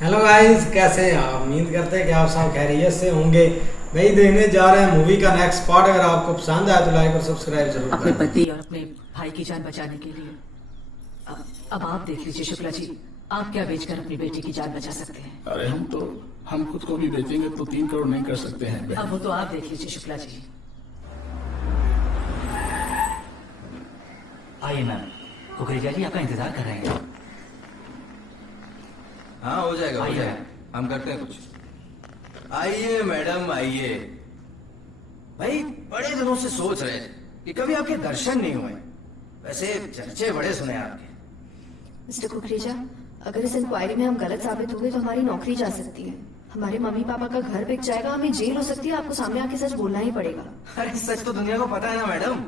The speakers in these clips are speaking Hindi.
हेलो गाइस, कैसे हैं आप? उम्मीद करते हैं कि आप सब खैरियत से होंगे। भाई देखने जा रहे हैं मूवी का नेक्स्ट पार्ट। अगर आपको पसंद आए तो लाइक और सब्सक्राइब जरूर अपने करें। पति और अपने भाई की जान बचाने के लिए अब आप देख लीजिए शुक्ला जी, आप क्या बेचकर अपनी बेटी की जान बचा सकते हैं? अरे हम खुद को भी बेचेंगे तो 3 करोड़ नहीं कर सकते हैं बहन। अब वो तो आप देख लीजिए शुक्ला जी। आइए मैम, कुकरेजा जी आपका इंतजार कर रहे हैं। हाँ हो जाएगा हो जाएगा, हम करते हैं कुछ। आइए मैडम आइए। भाई बड़े दिनों से सोच रहे थे कि कभी आपके दर्शन नहीं हुए। वैसे चर्चे बड़े सुने आपके। मिस्टर कुकरेजा, अगर इस इंक्वायरी में हम गलत साबित हो गए तो हमारी नौकरी जा सकती है, हमारे मम्मी पापा का घर बिक जाएगा, हमें जेल हो सकती है। आपको सामने आके सच बोलना ही पड़ेगा। अरे सच तो दुनिया को पता है ना मैडम,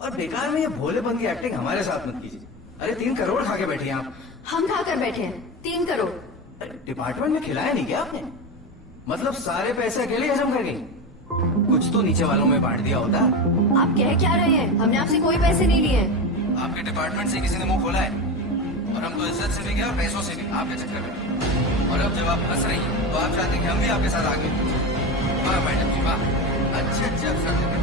और बेकार में ये भोलेपन की एक्टिंग हमारे साथ मत कीजिए। अरे 3 करोड़ खा के बैठी हैं आप। हम खा कर बैठे हैं 3 करोड़। अरे डिपार्टमेंट में खिलाया नहीं क्या आपने? मतलब सारे पैसे अकेले हजम कर गई? कुछ तो नीचे वालों में बांट दिया होता। आप कह क्या रहे हैं? हमने आपसे कोई पैसे नहीं लिए हैं। आपके डिपार्टमेंट से किसी ने मुंह खोला है, और हम तो इज्जत से भी गए और पैसों से भी आपके चक्कर में। और अब जब आप हंस रही हैं तो आप चाहते हैं कि हम भी आपके साथ आगे। वाह मैडम जी वाह, अच्छे अच्छे अफसर थे।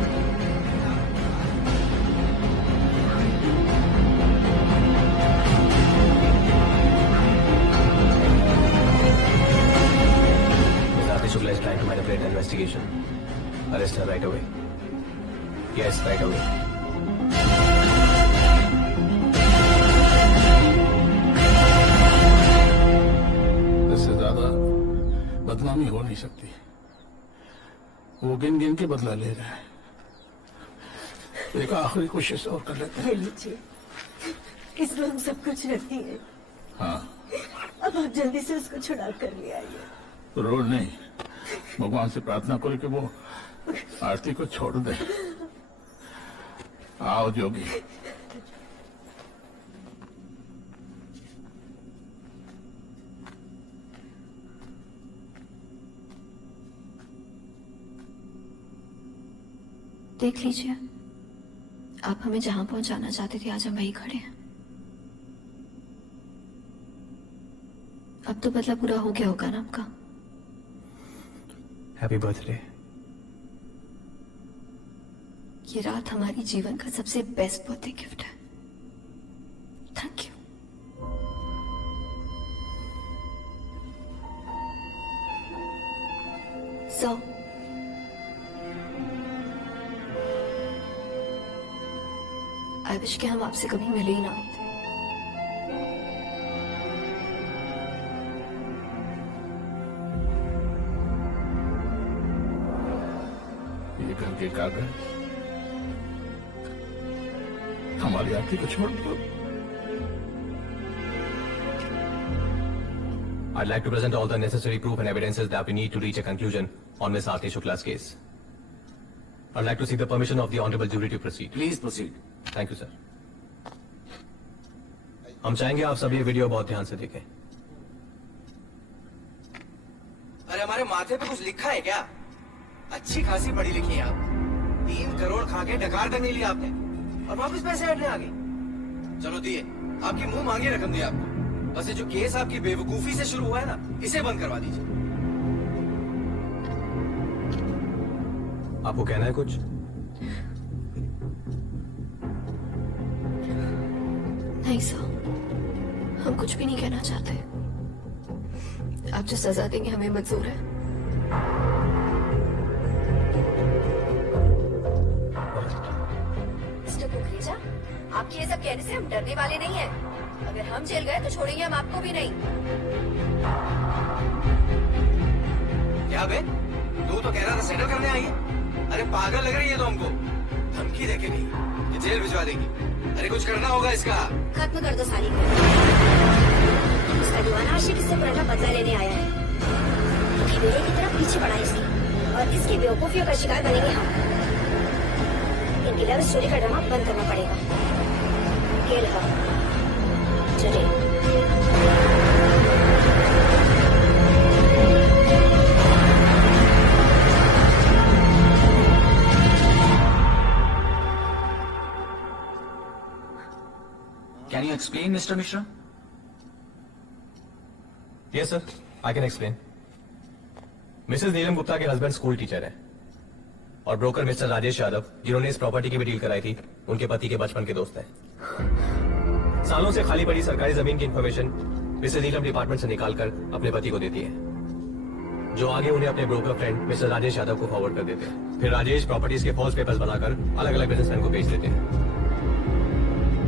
Shukla is trying to manipulate the investigation. Arrest her right away. Yes, right away. इससे ज्यादा बदनामी हो नहीं सकती। वो गिन गिन के बदला ले रहा है। एक आखिरी कोशिश और कर लेते हैं। लीजिए, इसमें हम सब कुछ रखती है। हाँ, अब आप जल्दी से उसको छुड़ा कर ले आइए। रोड नहीं, भगवान से प्रार्थना करो कि वो आरती को छोड़ दे। आओ जोगी। देख लीजिए, आप हमें जहां पहुंचाना चाहते थे आज हम वहीं खड़े हैं। अब तो बदला पूरा हो गया होगा ना आपका? Happy birthday. ये रात हमारी जीवन का सबसे बेस्ट बर्थडे गिफ्ट है। Thank you. So I wish कि हम आपसे कभी मिले ही ना होते। ये घर के कागज हमारी आरती को छोड़ दो। I'd like to present all the necessary proof and evidences that we need to reach a conclusion on Miss Aarti Shukla's case. I'd like to seek the permission of the honorable jury to proceed. Please proceed. Thank you, sir. हम चाहेंगे आप सब ये वीडियो बहुत ध्यान से देखें। अरे हमारे माथे पे कुछ लिखा है क्या? अच्छी खासी पढ़ी लिखी है आप। 3 करोड़ खा के डकार कर नहीं लिया आपने, और वापस पैसे हटने आ गए। चलो दिए, आपकी मुंह मांगी रकम दी आपको। बस ये जो केस आपकी बेवकूफी से शुरू हुआ है ना, इसे बंद करवा दीजिए। आपको कहना है कुछ? नहीं सर, हम कुछ भी नहीं कहना चाहते। आप जो सजा देंगे हमें मंजूर है। मिस्टर कुकरेजा, आपके ये सब कहने से हम डरने वाले नहीं हैं। अगर हम जेल गए तो छोड़ेंगे हम आपको भी नहीं। क्या बे, तू तो कह रहा था सेटल करने आई है। अरे पागल लग रही है तो हमको। धमकी देके नहीं कि जेल भिजवा देगी। अरे कुछ करना होगा इसका। खत्म कर दो सारी को। उसका दीवाना आशिक इससे पुराना बदला लेने आया है, क्योंकि मेरे की तरफ पीछे पड़ा इसने, और इसकी बेवकूफियों का शिकार बनेंगे हम। इनकी लव स्टोरी का ड्रामा बंद करना पड़ेगा। खेल है चलिए। Can you explain, Mr. Mishra? Yes, sir. I can explain. Mrs Neelam Gupta के हस्बैंड स्कूल टीचर हैं और ब्रोकर मिस्टर राजेश यादव, जिन्होंने इस प्रॉपर्टी की भी डील कराई थी, उनके पति के बचपन के दोस्त हैं। सालों से खाली पड़ी सरकारी जमीन की इंफॉर्मेशन मिसेस नीलम डिपार्टमेंट से निकालकर अपने पति को देती है, जो आगे उन्हें अपने broker friend mister Rajesh Yadav को फॉरवर्ड कर देते हैं। फिर राजेश प्रॉपर्टीज के फॉल्स पेपर्स बनाकर अलग अलग बिजनेसमैन को बेच देते हैं।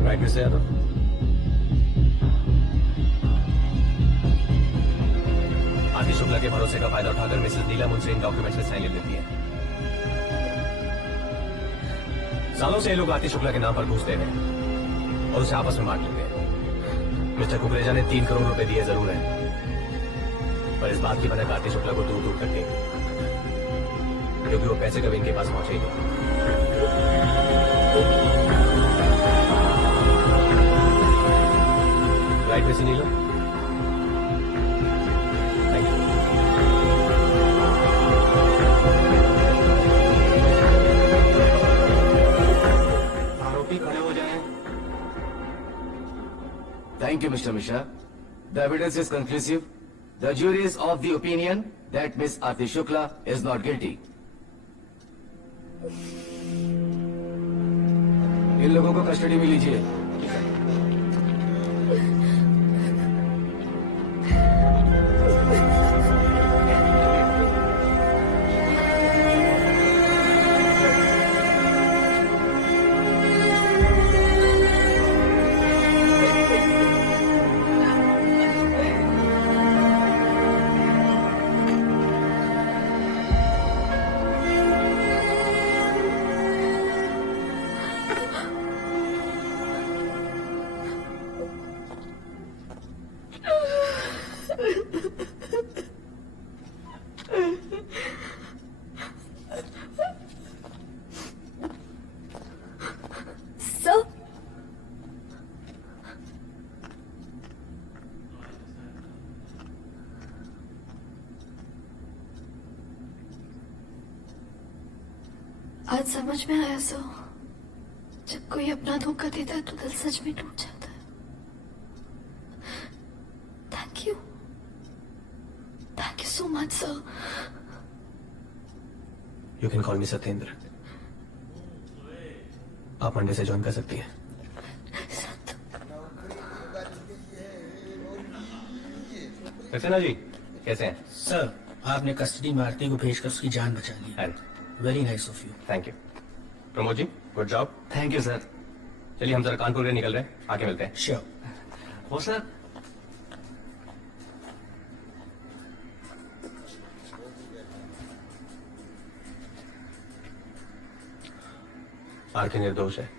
Right mister Yadav? आरती शुक्ला के भरोसे का फायदा उठाकर मिसेस नीलम उनसे इन डॉक्यूमेंट्स में साइन ले लेती है। सालों से ये लोग आरती शुक्ला के नाम पर घूसते हैं और उसे आपस में बांट लेते हैं। मिस्टर कुकरेजा ने 3 करोड़ रुपए दिए जरूर है, पर इस बात की भनक आरती शुक्ला को दूर दूर तक देंगे, क्योंकि वो पैसे कभी इनके पास पहुंचे ही नहीं। Right mister Neelam? Thank you. आरोपी खड़े हो जाएं। Thank you, Mr. Mishra. The evidence is conclusive. The jury is of the opinion that Miss Aarti Shukla is not guilty. इन लोगों को कस्टडी में लीजिए। सर, आज समझ में आया सर, जब कोई अपना धोखा देता है तो दिल सच में टूट जाता है। Thank you so much sir. You can call मी सत्येंद्र। आप मंडे से ज्वाइन कर सकती हैं। सक्सेना जी कैसे हैं? सर, आपने कस्टडी में आरती को भेजकर उसकी जान बचा ली। Very nice of you. Thank you. Pramod ji good job. Thank you sir. चलिए हम जरा कानपुर के निकल रहे हैं, आके मिलते हैं। श्योर। हो सर। आरके निर्दोष है।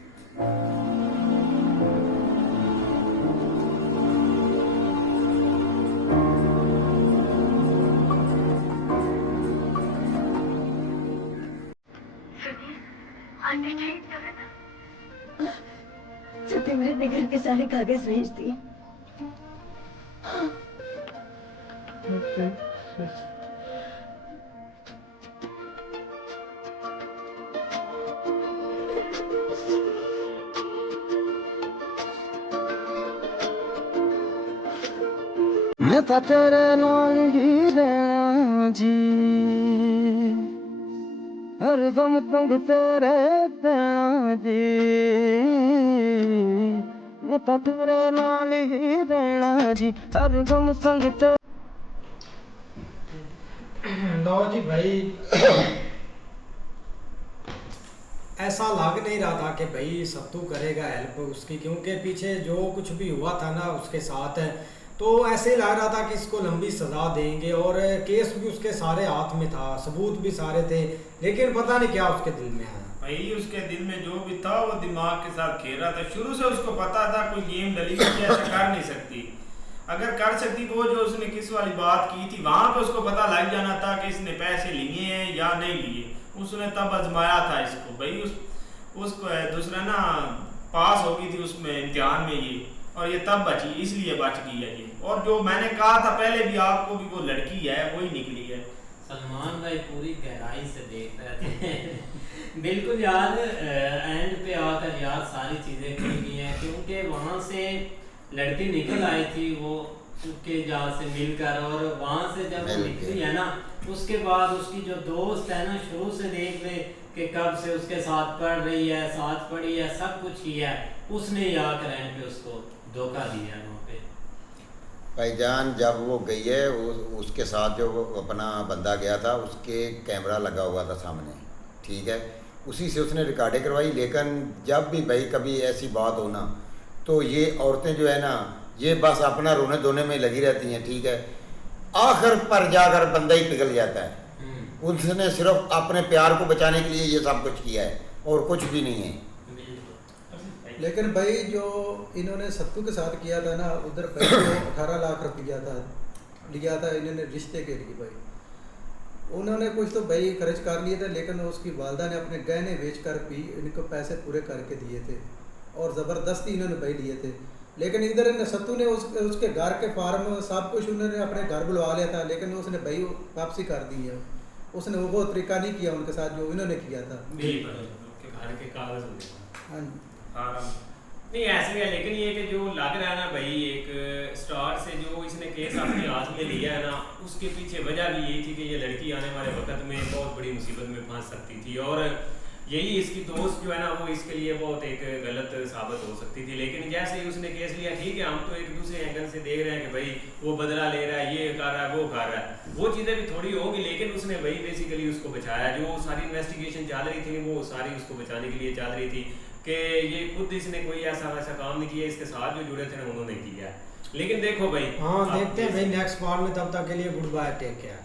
सत्येंद्र ने घर के सारे कागज भेज दिए। मैं तो तेरे नाल ही रहना जी, हर गम तंग तेरे रहना जी, मैं तो तेरे नाल ही रहना जी, हर गम तंग तेरे। लो जी भाई, ऐसा लग नहीं रहा था कि भाई सत्तू करेगा हेल्प उसकी, क्योंकि पीछे जो कुछ भी हुआ था ना उसके साथ, तो ऐसे ही लग रहा था कि इसको लंबी सजा देंगे, और केस भी उसके सारे हाथ में था, सबूत भी सारे थे, लेकिन पता नहीं क्या उसके दिल में आया। भाई उसके दिल में जो भी था वो दिमाग के साथ खेल रहा था। शुरू से उसको पता था कोई गेम डली हुई है, ऐसा कर नहीं सकती। अगर कर सकती तो वो जो उसने किस वाली बात की थी वहां पे उसको पता लग जाना था कि इसने पैसे लिए हैं या नहीं लिए। उसने तब आजमाया था इसको भाई, उसको दूसरा ना पास हो गई थी उसमें इम्तिहान में ये, और ये तब बची, इसलिए बच गई है ये। और जो मैंने कहा था पहले भी आपको भी, वो लड़की है वही निकली है। सलमान भाई पूरी गहराई से देख रहे थे बिल्कुल यार, एंड पे आकर यार सारी चीजें की गई हैं, क्योंकि वहां से लड़की निकल आई थी, वो के जहाँ से मिलकर, और वहाँ से जब वो निकली है ना, उसके बाद उसकी जो दोस्त है ना, शुरू से देख ले कि कब से उसके साथ पढ़ रही है, साथ पढ़ी है, सब कुछ किया है, उसने ही आकर एंड पे उसको धोखा दिया है वहाँ पे। भाईजान जब वो गई है उसके साथ जो वो अपना बंदा गया था, उसके कैमरा लगा हुआ था सामने, ठीक है, उसी से उसने रिकॉर्डिंग करवाई। लेकिन जब भी भाई कभी ऐसी बात हो ना, तो ये औरतें जो है ना, ये बस अपना रोने धोने में लगी रहती हैं, ठीक है, आखिर पर जाकर बंदा ही पिघल जाता है। उसने सिर्फ अपने प्यार को बचाने के लिए ये सब कुछ किया है और कुछ भी नहीं है। लेकिन भाई जो इन्होंने सत्तू के साथ किया था ना, उधर भाई को 18 लाख रुपया लिया था इन्होंने रिश्ते के लिए। भाई उन्होंने कुछ तो भाई खर्च कर लिए थे, लेकिन उसकी वालदा ने अपने गहने बेचकर भी इनको पैसे पूरे करके दिए थे और ज़बरदस्ती इन्होंने भाई लिए थे। लेकिन इधर सत्तू ने उसके घर के फार्म सब कुछ उन्होंने अपने घर बुलवा लिया था, लेकिन उसने भाई वापसी कर दी है। उसने वो तरीका नहीं किया उनके साथ जो इन्होंने किया था। घर के कागज हाँ नहीं ऐसे है, लेकिन ये कि जो लग रहा है ना भाई, एक स्टार से जो इसने केस अपने हाथ में लिया है ना, उसके पीछे वजह भी यही थी कि ये लड़की आने वाले वक्त में बहुत बड़ी मुसीबत में फंस सकती थी, और यही इसकी दोस्त जो है ना, वो इसके लिए बहुत एक गलत साबित हो सकती थी। लेकिन जैसे ही उसने केस लिया, ठीक है, हम तो एक दूसरे एंगल से देख रहे हैं कि भाई वो बदला ले रहा है, ये कर रहा है, वो कर रहा है, वो चीज़ें भी थोड़ी होगी, लेकिन उसने वही बेसिकली उसको बचाया। जो सारी इन्वेस्टिगेशन चल रही थी वो सारी उसको बचाने के लिए चल रही थी कि ये खुद इसने कोई ऐसा वैसा काम नहीं किया, इसके साथ जो जुड़े थे ना उन्होंने किया। लेकिन देखो भाई, हाँ देखते हैं भाई नेक्स्ट पार्ट में, तब तक के लिए गुड बाय, टेक केयर।